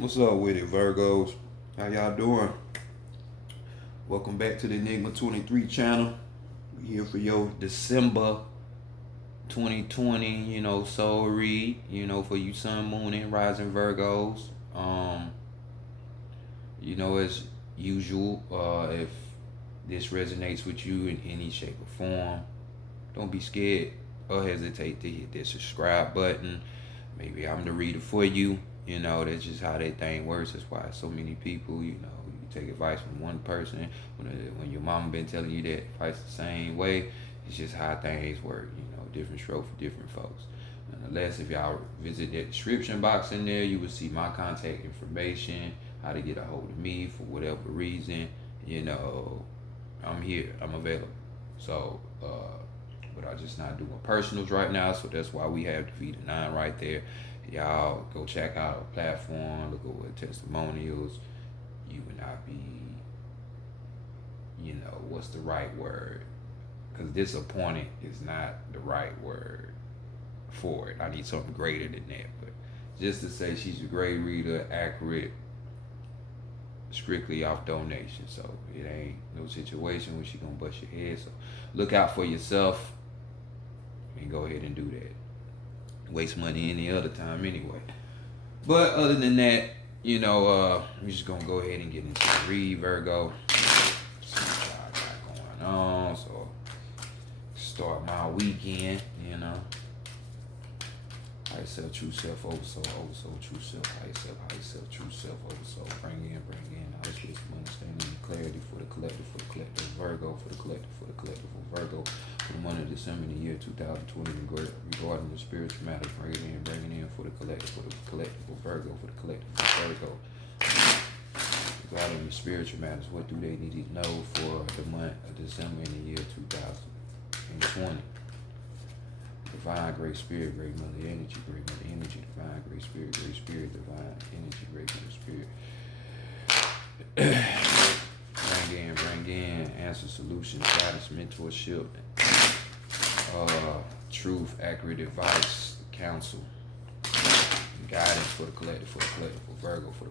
What's up with it, Virgos? How y'all doing? Welcome back to the Enigma 23 channel. We here for your December 2020, soul read, for you sun, moon, and rising Virgos. As usual, if this resonates with you in any shape or form, don't be scared or hesitate to hit that subscribe button. Maybe I'm the reader for you. That's just how that thing works. That's why so many people, you take advice from one person. When your mama been telling you that advice the same way, it's just how things work. Different stroke for different folks. Nonetheless, if y'all visit that description box in there, you will see my contact information, how to get a hold of me for whatever reason. I'm here. I'm available. So, but I just not doing personals right now, so that's why we have the V9 right there. Y'all go check out our platform, look over testimonials. You would not be, what's the right word? Because disappointed is not the right word for it. I need something greater than that. But just to say she's a great reader, accurate, strictly off donation. So it ain't no situation where she gonna bust your head. So look out for yourself and go ahead and do that. Waste money any other time anyway. But other than that, we're just gonna go ahead and get into the read, Virgo. See what y'all got going on. So start my weekend, High self, true self, oversoul, true self, high self, true self, oversoul. Bring in all this wisdom, understanding, and clarity for the collective Virgo, for the collective Virgo, for the month of December in the year 2020, regarding the spiritual matter. Bring in for the collective Virgo, for the collective Virgo. Regarding the spiritual matters, what do they need to know for the month of December in the year 2020? Divine, great spirit, great mother energy, divine, great spirit, divine energy, great mother spirit. Bring in, answer, solutions, guidance, mentorship, truth, accurate advice, counsel, guidance for the collective Virgo, for the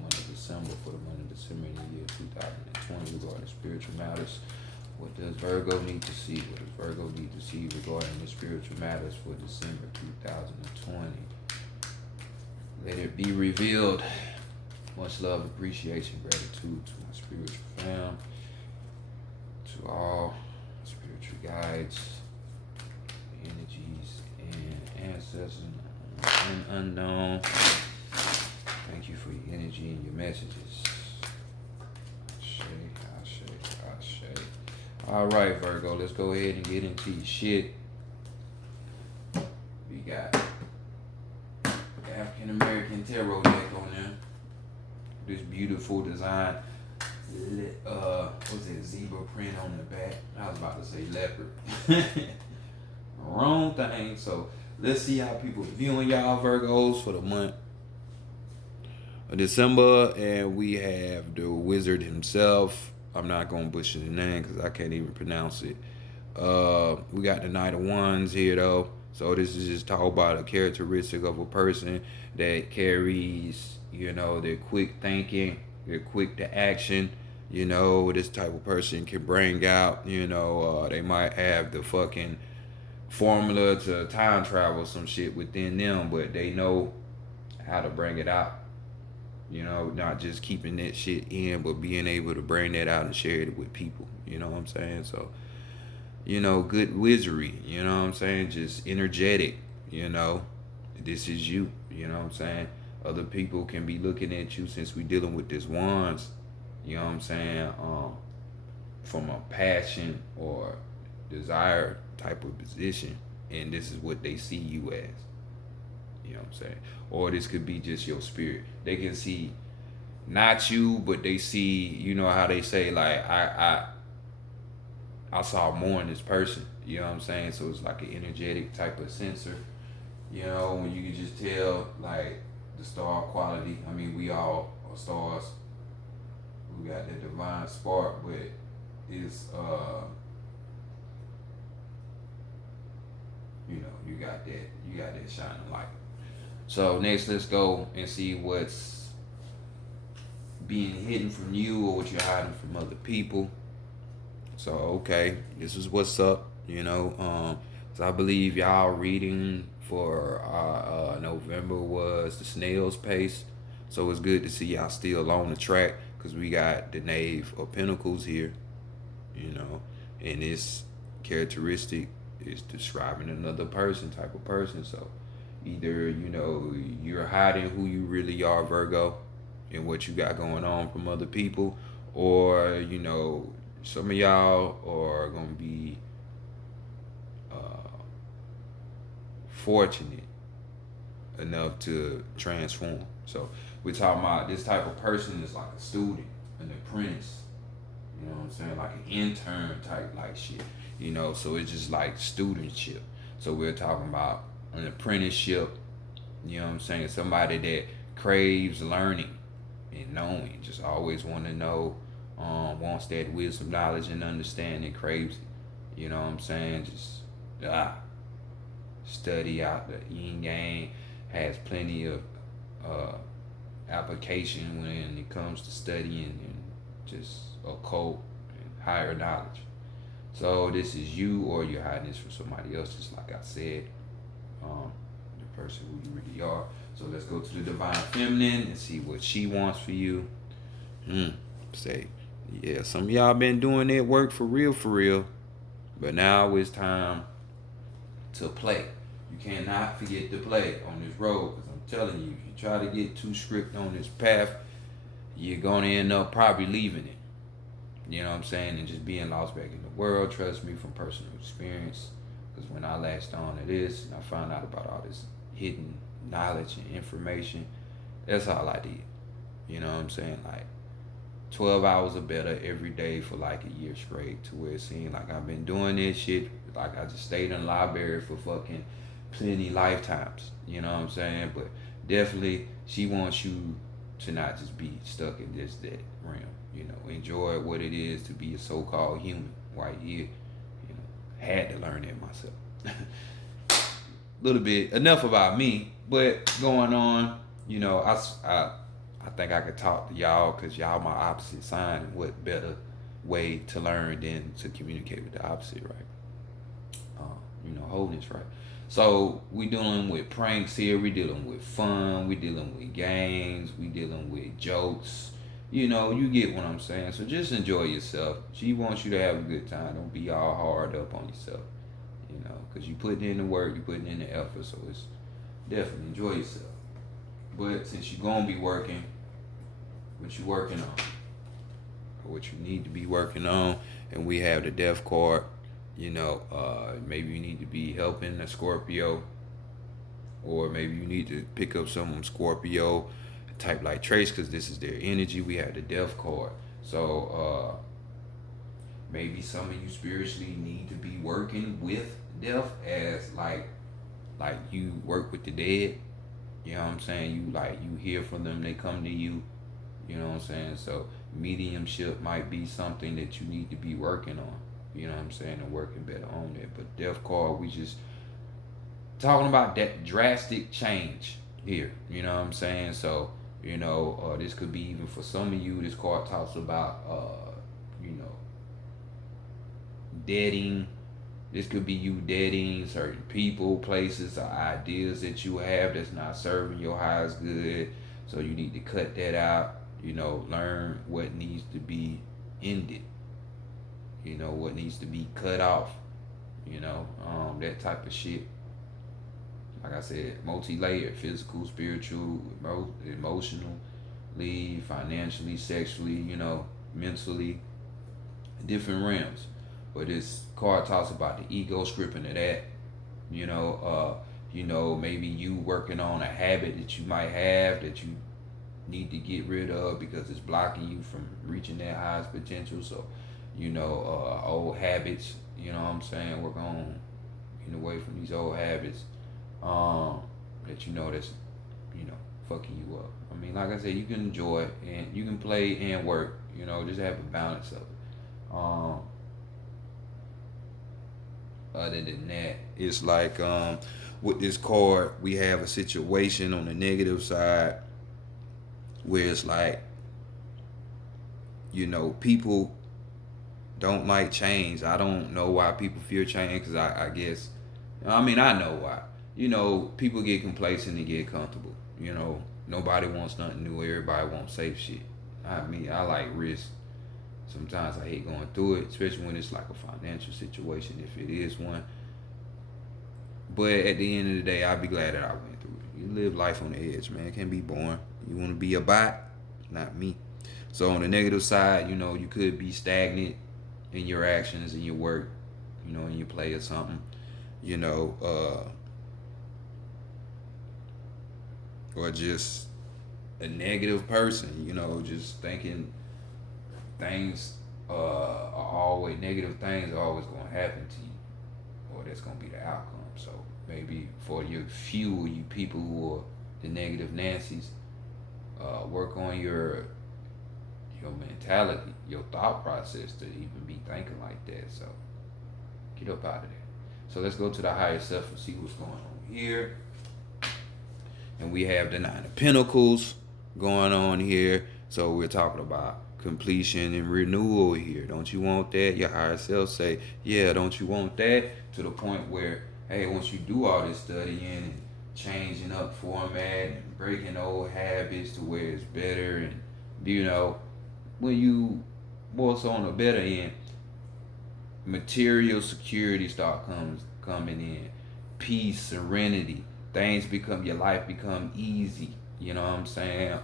month of December, in the year 2020, regarding spiritual matters. What does Virgo need to see? What does Virgo need to see regarding the spiritual matters for December 2020? Let it be revealed. Much love, appreciation, gratitude to my spiritual fam, to all spiritual guides, energies, and ancestors and unknown. Thank you for your energy and your messages. Ashe. All right, Virgo, let's go ahead and get into your shit. We got African American tarot deck on there. This beautiful design. What's it? Zebra print on the back. I was about to say leopard. Wrong thing. So let's see how people viewing y'all Virgos for the month of December. And we have the wizard himself. I'm not going to butcher the name because I can't even pronounce it. We got the Knight of Wands here, though. So this is just talk about a characteristic of a person that carries, they're quick thinking, they're quick to action. This type of person can bring out, they might have the fucking formula to time travel, some shit within them, but they know how to bring it out. Not just keeping that shit in, but being able to bring that out and share it with people. You know what I'm saying? So, good wizardry. You know what I'm saying? Just energetic. This is you. You know what I'm saying? Other people can be looking at you, since we dealing with this wands. You know what I'm saying? From a passion or desire type of position, and this is what they see you as. You know what I'm saying? Or this could be just your spirit. They can see not you, but they see, how they say, like, I saw more in this person. You know what I'm saying? So it's like an energetic type of sensor. When you can just tell, like, the star quality. I mean, we all are stars. We got that divine spark, but it's you got that shining light. So next, let's go and see what's being hidden from you or what you're hiding from other people. So okay, this is what's up. So I believe y'all reading for November was the snail's pace. So it's good to see y'all still on the track because we got the Knave of Pentacles here. And this characteristic is describing another person, type of person. So either you're hiding who you really are, Virgo, and what you got going on from other people, or some of y'all are gonna be fortunate enough to transform. So we're talking about this type of person is like a student, an apprentice. You know what I'm saying? Like an intern type like shit. So it's just like studentship. So we're talking about an apprenticeship. You know what I'm saying? Somebody that craves learning and knowing, just always want to know, wants that wisdom, knowledge, and understanding, craves it. You know what I'm saying? Just study out the yin yang, has plenty of application when it comes to studying and just occult and higher knowledge. So this is you, or you're hiding this from somebody else, just like I said, the person who you really are. So let's go to the Divine Feminine and see what she wants for you. Say, yeah, some of y'all been doing that work for real, but now it's time to play. You cannot forget to play on this road, because I'm telling you, if you try to get too strict on this path, you're gonna end up probably leaving it. You know what I'm saying? And just being lost back in the world. Trust me, from personal experience. Because when I latched on to this and I found out about all this hidden knowledge and information, that's all I did. You know what I'm saying? Like 12 hours or better every day for like a year straight, to where it seemed like I've been doing this shit. Like I just stayed in the library for fucking plenty lifetimes. You know what I'm saying? But definitely she wants you to not just be stuck in that realm. Enjoy what it is to be a so-called human right here. Had to learn it myself. Little bit enough about me, but going on. I think I could talk to y'all because y'all my opposite sign, and what better way to learn than to communicate with the opposite, right? Holdings, right? So we dealing with pranks here, we dealing with fun, we dealing with games, we dealing with jokes. You get what I'm saying. So just enjoy yourself. She wants you to have a good time. Don't be all hard up on yourself. Because you putting in the work, you putting in the effort. So it's definitely enjoy yourself. But since you're gonna be working, what you working on, or what you need to be working on, and we have the Death card. Maybe you need to be helping a Scorpio, or maybe you need to pick up some Scorpio type like traits, because this is their energy. We have the Death card. So maybe some of you spiritually need to be working with death, as like you work with the dead. You know what I'm saying? You hear from them, they come to you. You know what I'm saying? So mediumship might be something that you need to be working on. You know what I'm saying? And working better on it. But Death card, we just talking about that drastic change here. You know what I'm saying? So, this could be even for some of you. This card talks about, deading. This could be you deading certain people, places, or ideas that you have that's not serving your highest good. So you need to cut that out. Learn what needs to be ended. What needs to be cut off. That type of shit. Like I said, multi-layered, physical, spiritual, emotionally, financially, sexually, mentally, different realms. But this card talks about the ego stripping of that. Maybe you working on a habit that you might have that you need to get rid of because it's blocking you from reaching that highest potential. So, old habits, what I'm saying, work on getting away from these old habits that that's fucking you up. I mean, like I said, you can enjoy it and you can play and work, just have a balance of it. Other than that, it's like with this card, we have a situation on the negative side where it's like, people don't like change. I don't know why people fear change, because I guess, I mean, I know why. People get complacent and get comfortable. Nobody wants nothing new. Everybody wants safe shit. I mean, I like risk. Sometimes I hate going through it, especially when it's like a financial situation, if it is one. But at the end of the day, I'll be glad that I went through it. You live life on the edge, man. It can be boring. You want to be a bot? Not me. So on the negative side, you could be stagnant in your actions, in your work, in your play or something, or just a negative person, just thinking things are always, negative things are always going to happen to you, or that's going to be the outcome. So maybe for you people who are the negative Nancy's, work on your mentality, your thought process to even be thinking like that. So get up out of there. So let's go to the higher self and see what's going on here. And we have the Nine of Pentacles going on here. So we're talking about completion and renewal here. Don't you want that? Your higher self say, yeah, don't you want that? To the point where, hey, once you do all this studying and changing up format and breaking old habits to where it's better, and when you more so on the better end, material security start coming in, peace, serenity, your life become easy. You know what I'm saying?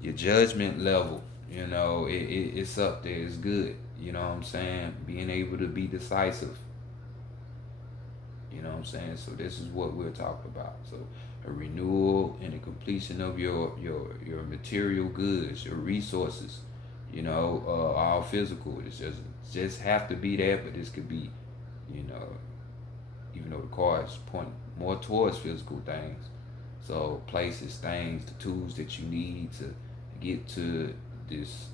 Your judgment level, it's up there, it's good. You know what I'm saying? Being able to be decisive. You know what I'm saying? So this is what we're talking about. So a renewal and a completion of your material goods, your resources, all physical. It's just have to be there, but this could be, even though the cards point more towards physical things. So places, things, the tools that you need to get to this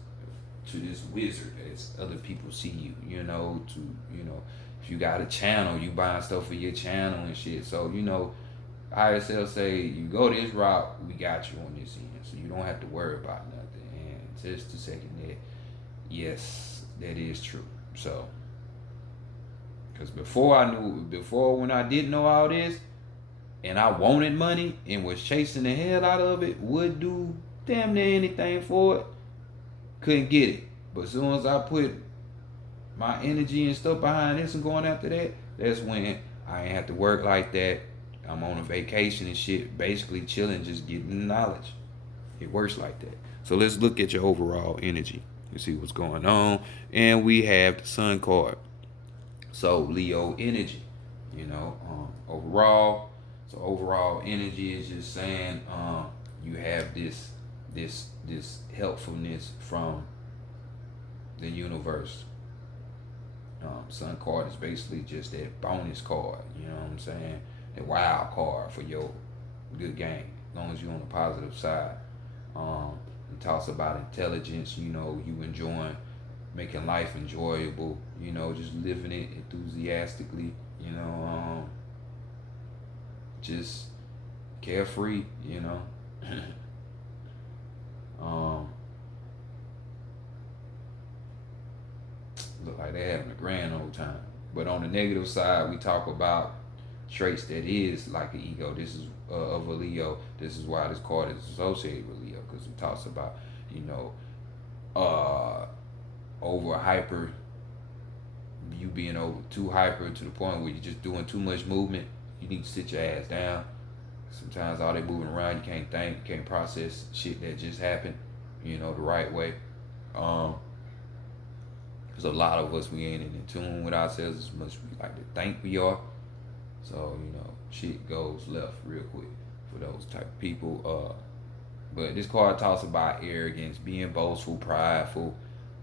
wizard as other people see you, if you got a channel, you buying stuff for your channel and shit. So, ISL say, you go this route, we got you on this end. So you don't have to worry about nothing. And just to second that, yes, that is true. So, because before when I didn't know all this, and I wanted money and was chasing the hell out of it, would do damn near anything for it, couldn't get it. But as soon as I put my energy and stuff behind this and going after that, that's when I ain't have to work like that. I'm on a vacation and shit, basically chilling, just getting knowledge. It works like that. So let's look at your overall energy and see what's going on. And we have the Sun card. So Leo energy, overall. So overall energy is just saying you have this helpfulness from the universe. Sun card is basically just that bonus card, you know what I'm saying? A wild card for your good game, as long as you're on the positive side. It talks about intelligence, you enjoying making life enjoyable, just living it enthusiastically, just carefree, look like they're having a grand old time. But on the negative side, we talk about traits that is like an ego. This is of a Leo. This is why this card is associated with Leo, because it talks about, over hyper, you being over too hyper to the point where you're just doing too much movement. You need to sit your ass down. Sometimes all they moving around, you can't think, you can't process shit that just happened, the right way. Because a lot of us, we ain't in tune with ourselves as much as we like to think we are. So, shit goes left real quick for those type of people. But this card talks about arrogance, being boastful, prideful.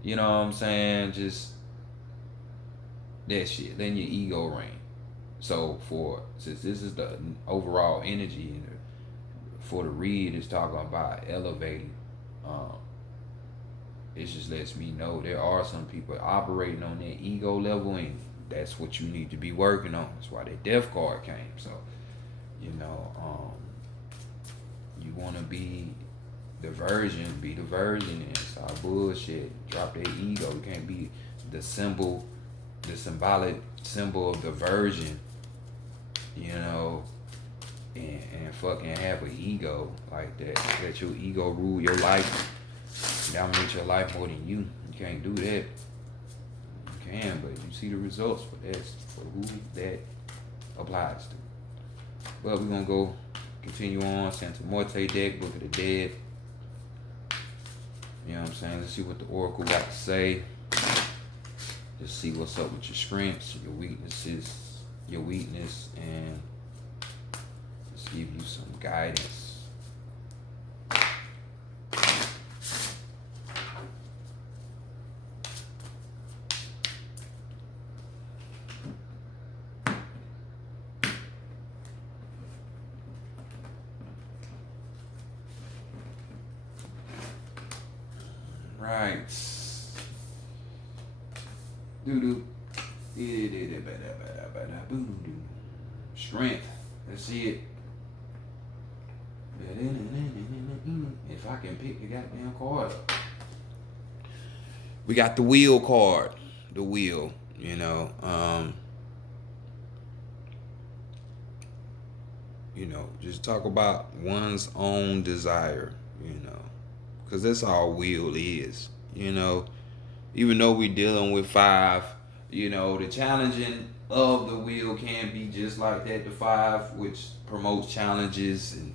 You know what I'm saying? Just that shit. Letting your ego reign. So since this is the overall energy, and for the read, it's talking about elevating. It just lets me know there are some people operating on that ego level, and that's what you need to be working on. That's why that death card came. So You know, you want to be the version, be the version, and stop bullshit. Drop that ego. You can't be the symbol, the symbolic symbol of the version, you know, and fucking have an ego like that. Let your ego rule your life. Dominate your life more than you. You can't do that. You can, but you see the results for that, for who that applies to. But we're gonna go continue on. Santa Morte deck, Book of the Dead. You know what I'm saying? Let's see what the Oracle got to say. Just see what's up with your strengths, your weaknesses, your weakness, and just give you some guidance. Right. Doo-doo. Strength. Let's see it. If I can pick the goddamn card up. We got the wheel card. The wheel, you know. Just talk about one's own desire, you know. Because that's all wheel is, you know. Even though we're dealing with 5, you know, the challenging of the wheel can be just like that, the 5, which promotes challenges and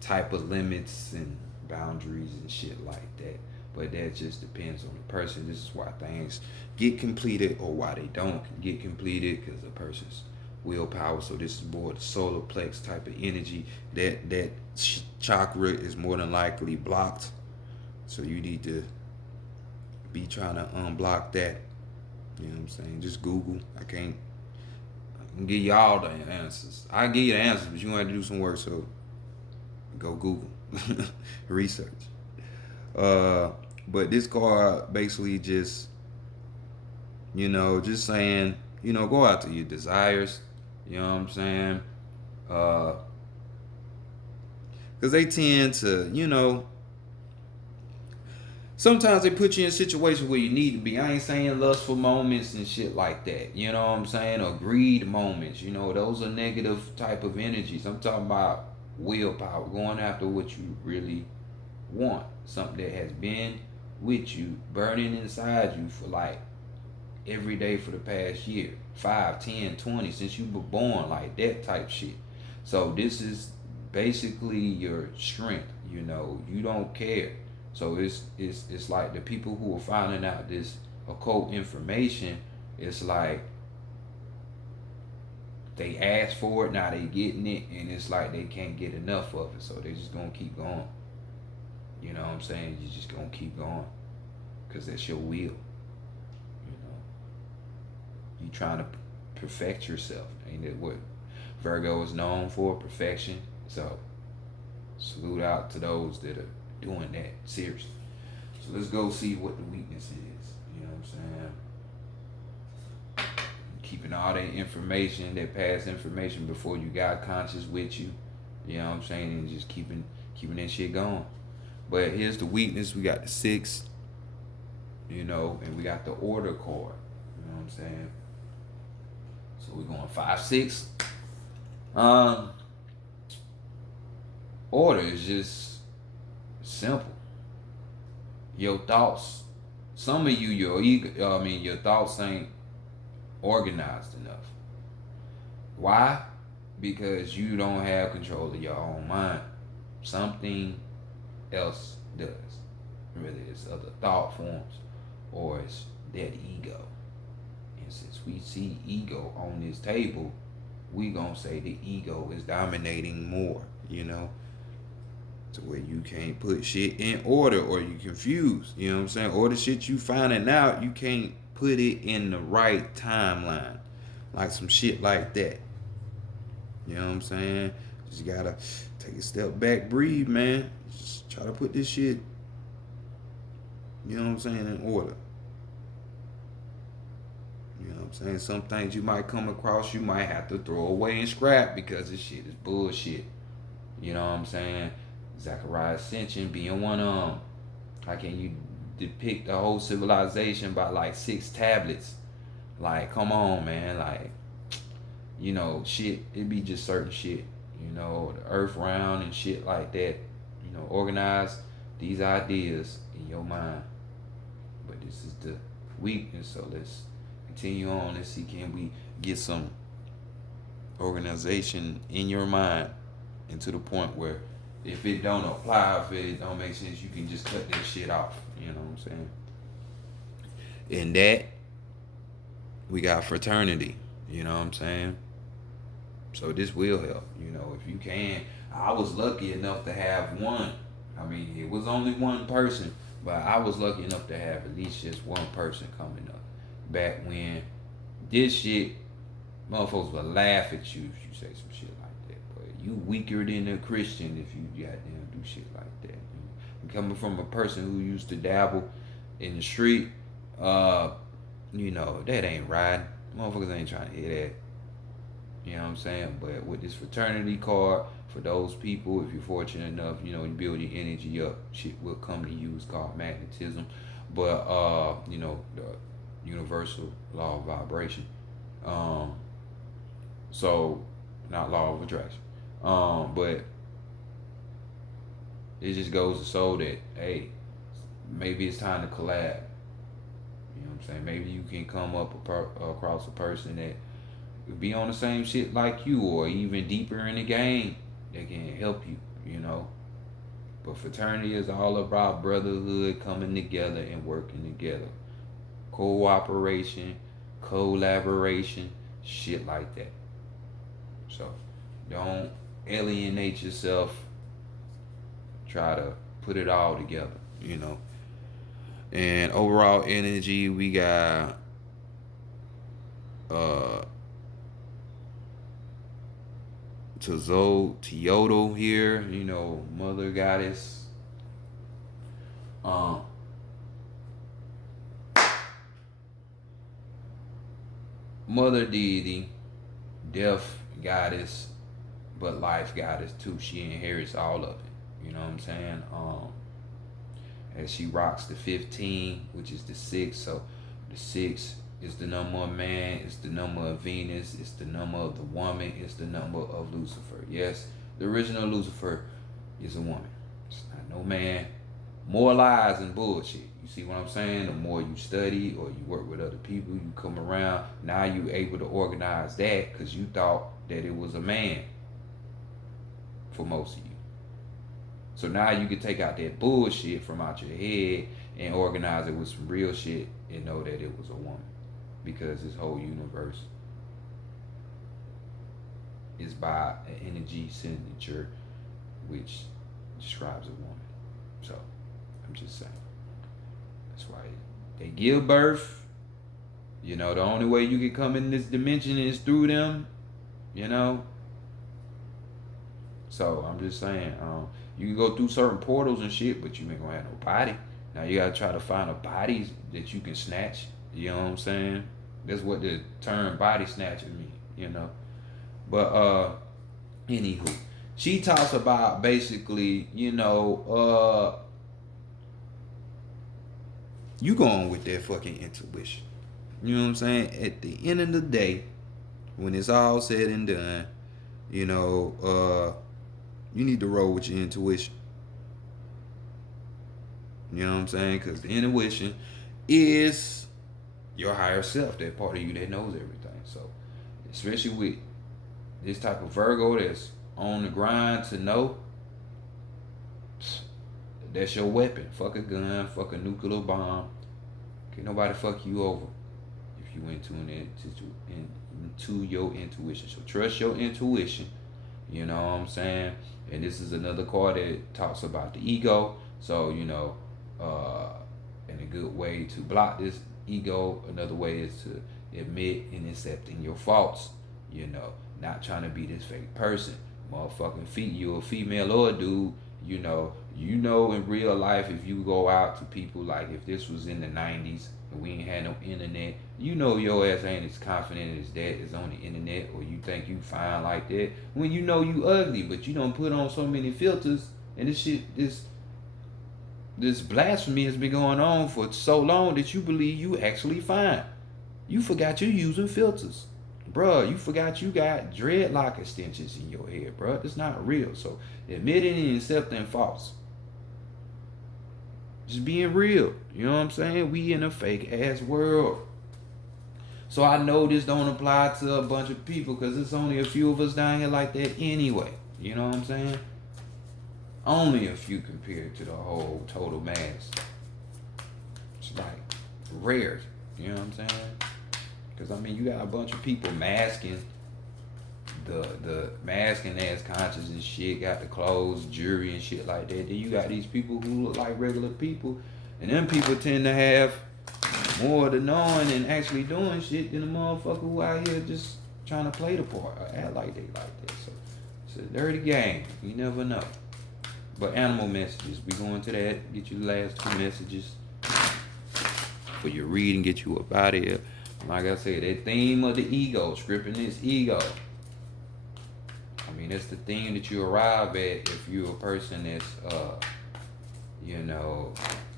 type of limits and boundaries and shit like that. But that just depends on the person. This is why things get completed or why they don't get completed, because the person's willpower. So this is more the solar plex type of energy. That chakra is more than likely blocked. So you need to be trying to unblock that. You know what I'm saying? Just Google. I can give you all the answers. I can give you the answers, but you're going to have to do some work. So go Google. Research. But this card basically just, you know, just saying, you know, go after your desires. You know what I'm saying? Because they tend to, you know, sometimes they put you in a situation where you need to be. I ain't saying lustful moments and shit like that. You know what I'm saying? Or greed moments. You know, those are negative type of energies. I'm talking about willpower, going after what you really want. Something that has been with you, burning inside you for like every day for the past year. 5, 10, 20, since you were born, like that type shit. So this is basically your strength. You know, you don't care. So it's like the people who are finding out this occult information, it's like they ask for it, now they getting it, and it's like they can't get enough of it. So they just gonna keep going. You know what I'm saying? You just gonna keep going. Because that's your will. You know. You trying to perfect yourself. Ain't that what Virgo is known for? Perfection. So salute out to those that are doing that seriously. So let's go see what the weakness is. You know what I'm saying? Keeping all that information, that past information before you got conscious with you. You know what I'm saying? And just keeping that shit going. But here's the weakness. We got the 6, you know, and we got the order card. You know what I'm saying? So we're going 5, 6. Order is just simple. Your thoughts, some of you, your thoughts ain't organized enough. Why? Because you don't have control of your own mind. Something else does. Whether it's other thought forms or it's that ego. And since we see ego on this table, we gonna say the ego is dominating more, you know, to where you can't put shit in order or you confused, you know what I'm saying? Or the shit you finding out, you can't put it in the right timeline. Like some shit like that. You know what I'm saying? Just gotta take a step back, breathe, man. Just try to put this shit, you know what I'm saying, in order. You know what I'm saying? Some things you might come across, you might have to throw away and scrap because this shit is bullshit. You know what I'm saying? Zachariah Ascension being one of them. How can you depict the whole civilization by like 6 tablets? Like, come on, man. Like, you know, shit. It be just certain shit. You know, the earth round and shit like that. You know, organize these ideas in your mind. But this is the weakness, so let's continue on. Let's see, can we get some organization in your mind, and to the point where if it don't apply, if it don't make sense, you can just cut that shit off. You know what I'm saying? In that, we got fraternity. You know what I'm saying? So this will help. You know, if you can. I was lucky enough to have one. I mean, it was only one person, but I was lucky enough to have at least just one person coming up. Back when this shit, motherfuckers would laugh at you if you say some shit like that. But you weaker than a Christian if you goddamn do shit like that. And coming from a person who used to dabble in the street, you know, that ain't right. Motherfuckers ain't trying to hear that. You know what I'm saying? But with this fraternity card, for those people, if you're fortunate enough, you know, you build your energy up, shit will come to you. It's called magnetism. But, you know, the universal law of vibration. So, not law of attraction. But it just goes to show that, hey, maybe it's time to collab. You know what I'm saying? Maybe you can come up across a person that be on the same shit like you, or even deeper in the game that can help you, you know. But fraternity is all about brotherhood, coming together and working together. Cooperation, collaboration, shit like that. So don't alienate yourself. Try to put it all together, you know. And overall energy, we got Teodo here, you know, mother goddess. Mother deity, death goddess, but life goddess too. She inherits all of it. You know what I'm saying? As she rocks the 15, which is the 6. So the 6 is the number of man, it's the number of Venus, it's the number of the woman, it's the number of Lucifer. Yes, the original Lucifer is a woman. It's not no man. More lies and bullshit. You see what I'm saying? The more you study or you work with other people, you come around, now you able to organize that because you thought that it was a man for most of you. So now you can take out that bullshit from out your head and organize it with some real shit and know that it was a woman. Because this whole universe is by an energy signature which describes a woman. So I'm just saying. That's why they give birth. You know, the only way you can come in this dimension is through them. You know. So I'm just saying, you can go through certain portals and shit, but you ain't gonna have no body. Now you gotta try to find a body that you can snatch. You know what I'm saying? That's what the term body snatcher mean, you know. But anywho, she talks about basically, you know, you going with that fucking intuition. You know what I'm saying? At the end of the day, when it's all said and done, you know, you need to roll with your intuition. You know what I'm saying? Because the intuition is your higher self, that part of you that knows everything. So, especially with this type of Virgo that's on the grind to know, that's your weapon. Fuck a gun, fuck a nuclear bomb. Can't nobody fuck you over if you into your intuition. So trust your intuition. You know what I'm saying? And this is another card that talks about the ego. So, you know, and a good way to block this ego, another way is to admit and accepting your faults. You know, not trying to be this fake person. Motherfucking you a female or a dude, you know in real life, if you go out to people, like if this was in the 90s and we ain't had no internet, You know your ass ain't as confident as that is on the internet, or you think you fine like that when you know you ugly, but you don't put on so many filters, and this blasphemy has been going on for so long that you believe you actually fine. You forgot you using filters. Bruh, you forgot you got dreadlock extensions in your head, bruh. It's not real. So admitting and accepting false. Just being real. You know what I'm saying? We in a fake ass world. So I know this don't apply to a bunch of people because it's only a few of us down here like that anyway. You know what I'm saying? Only a few compared to the whole total mass. It's like rare. You know what I'm saying? Because I mean, you got a bunch of people masking the masking ass conscious and shit, got the clothes, jewelry and shit like that. Then you got these people who look like regular people, and them people tend to have more of the knowing and actually doing shit than a motherfucker who out here just trying to play the part or act like they like that. So it's a dirty game. You never know. But animal messages, we go into that. Get you the last 2 messages for your reading. Get you up out of here. Like I said, that theme of the ego, scripting this ego. I mean, that's the theme that you arrive at if you're a person that's,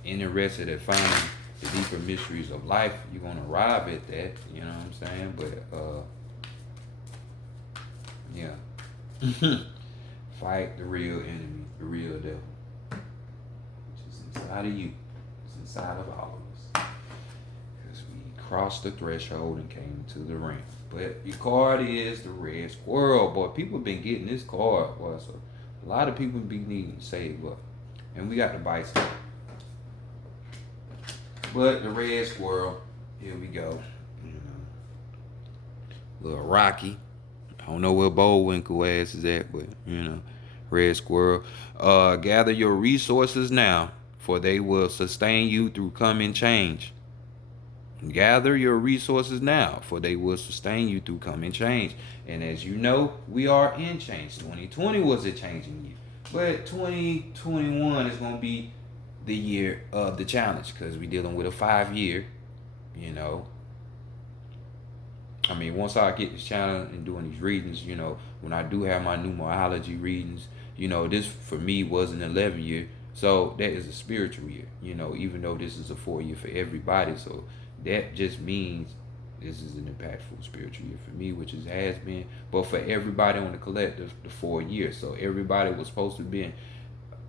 interested in finding the deeper mysteries of life. You're going to arrive at that, you know what I'm saying? But, yeah. Fight the real enemy, the real devil, which is inside of you. It's inside of all of us. Because we crossed the threshold and came to the ring. But your card is the red squirrel, boy. People been getting this card, boy. So a lot of people be needing to save up. And we got the bison. But the red squirrel, here we go. Little Rocky. I don't know where Bullwinkle ass is at, but red squirrel. Gather your resources now, for they will sustain you through coming change. Gather your resources now, for they will sustain you through coming change. And as you know, we are in change. 2020 was a changing year, but 2021 is going to be the year of the challenge because we're dealing with a 5-year. I mean, once I get this channel and doing these readings, when I do have my numerology readings, this for me was an 11-year. So that is a spiritual year, even though this is a 4-year for everybody. So that just means this is an impactful spiritual year for me, which it has been. But for everybody on the collective, the 4 years. So everybody was supposed to be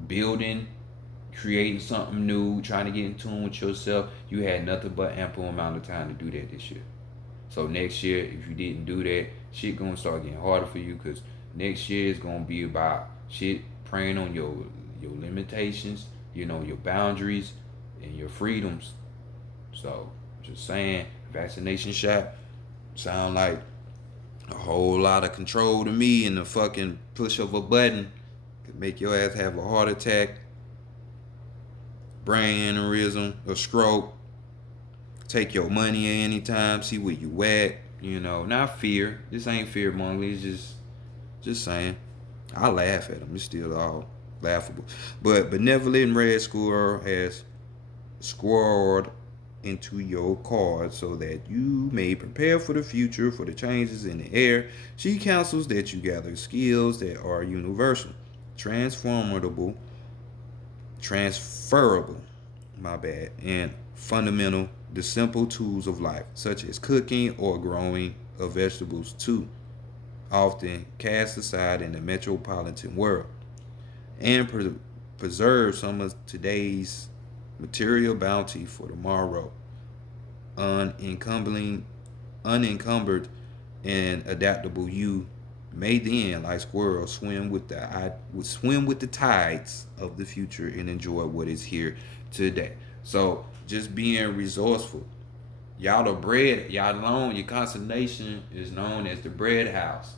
building, creating something new, trying to get in tune with yourself. You had nothing but ample amount of time to do that this year. So next year, if you didn't do that, shit gonna start getting harder for you because next year is gonna be about shit preying on your limitations, your boundaries and your freedoms. So just saying, vaccination shot sound like a whole lot of control to me, and the fucking push of a button could make your ass have a heart attack, brain aneurysm, a stroke, take your money at any time, see where you at, not fear. This ain't fear mongering, it's just saying. I laugh at them, it's still all laughable. But benevolent red squirrel has squirreled into your card so that you may prepare for the future, for the changes in the air. She counsels that you gather skills that are universal, transferable, and fundamental, the simple tools of life, such as cooking or growing of vegetables too, often cast aside in the metropolitan world, and preserve some of today's material bounty for tomorrow. Unencumbered and adaptable, you may then, like squirrels, swim with the tides of the future and enjoy what is here today. So just being resourceful. Y'all the bread, y'all alone, your constellation is known as the bread house.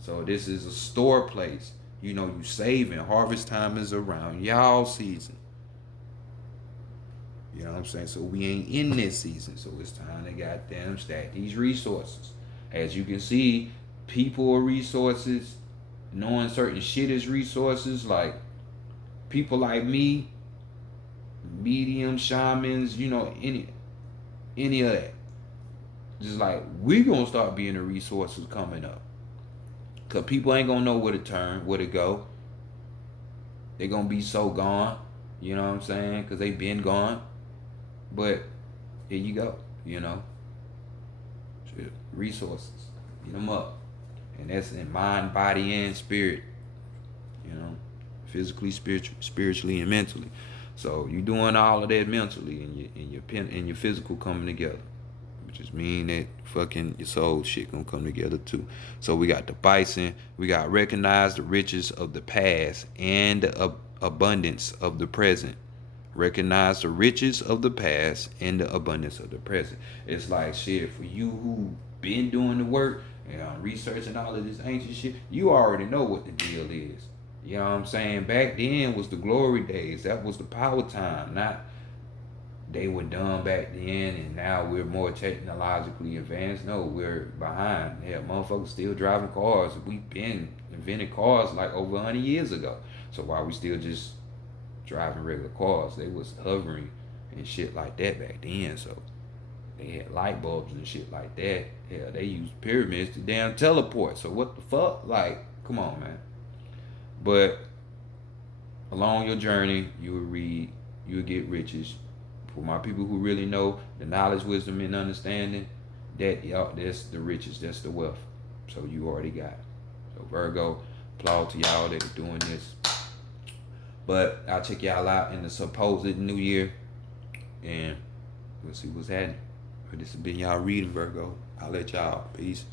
So this is a store place. You saving. Harvest time is around y'all season. You know what I'm saying? So we ain't in this season. So it's time to goddamn stack these resources. As you can see, people are resources. Knowing certain shit is resources. Like people like me, medium, shamans, any of that. Just like we gonna start being the resources coming up. Cause people ain't gonna know where to turn, where to go. They gonna be so gone. You know what I'm saying? Cause they been gone. But here you go. You know, shit, resources. Get them up, and that's in mind, body, and spirit. You know, physically, spiritually, and mentally. So you doing all of that mentally, and your physical coming together, which is mean that fucking your soul shit gonna come together too. So we got the bison, we got recognize the riches of the past and the abundance of the present. Recognize the riches of the past and the abundance of the present. It's like shit for you who been doing the work and researching all of this ancient shit. You already know what the deal is. You know what I'm saying? Back then was the glory days. That was the power time. Not they were done back then and now we're more technologically advanced. No, we're behind. Yeah, motherfuckers still driving cars. We've been inventing cars like over 100 years ago. So why we still just driving regular cars? They was hovering and shit like that back then. So they had light bulbs and shit like that. Hell, they used pyramids to damn teleport. So what the fuck? Like, come on, man. But along your journey, you will read, you will get riches. For my people who really know the knowledge, wisdom, and understanding, that y'all, that's the riches, that's the wealth. So you already got it. So Virgo, applaud to y'all that are doing this. But I'll check y'all out in the supposed new year, and we'll see what's happening. But this has been y'all reading, Virgo. I'll let y'all. Peace.